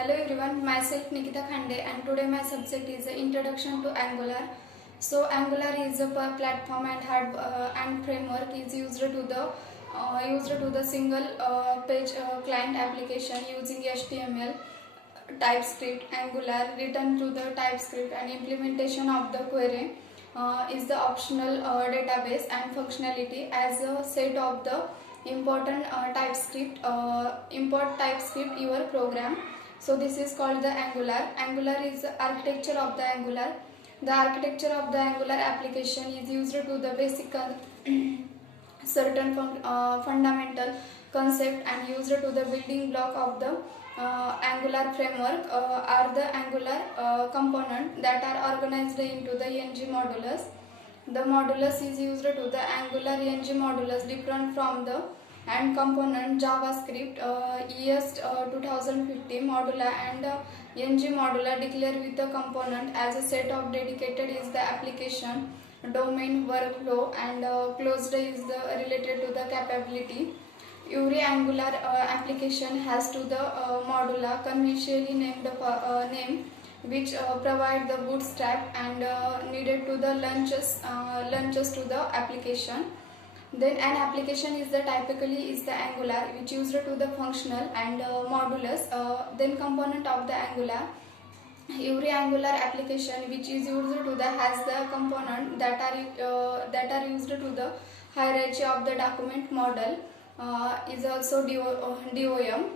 Hello everyone, myself Nikita Khande and today my subject is Introduction to Angular. So Angular is a platform and hard and framework is used to the single page client application using HTML, TypeScript. Angular written to the TypeScript and implementation of the query is the optional database and functionality as a set of the important import TypeScript your program. So this is called the Angular. Angular is the architecture of the Angular. The architecture of the Angular application is used to the basic certain fundamental concept and used to the building block of the Angular framework are the Angular component that are organized into the ng modulus. The modulus is used to the Angular ng modulus different from the and component JavaScript ES 2050 modula and ng modula declare with the component as a set of dedicated is the application domain workflow and closed is the related to the capability. Every Angular application has to the modula conventionally named name which provide the bootstrap and needed to the launches to the application. Then an application is the typically is the Angular which used to the functional and modulus then component of the Angular. Every Angular application which is used to the has the component that are used to the hierarchy of the document model is also DOM.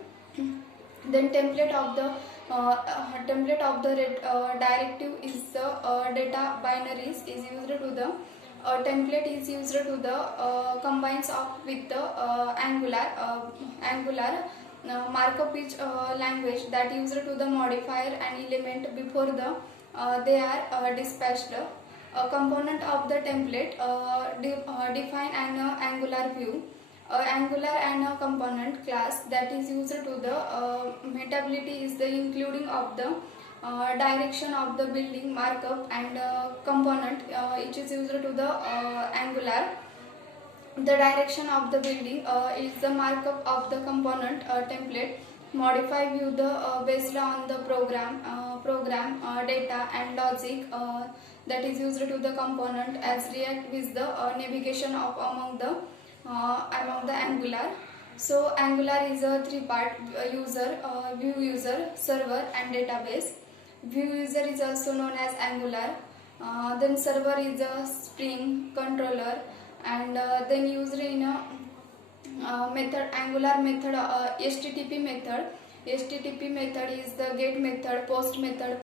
Then template of the directive is the data binaries is used to the template is used to the combines of with the Angular markup is language that used to the modifier and element before the they are dispatched. A component of the template define an Angular view. Angular and a component class that is used to the mutability is the including of the direction of the building markup and component which is used to the Angular. The direction of the building is the markup of the component template. Modify view the based on the program data and logic that is used to the component as react with the navigation of among the Angular. So Angular is a three-part user, view user, server and database. View user is also known as Angular. Then server is a Spring controller and then used in a method Angular method HTTP method. HTTP method is the get method, post method,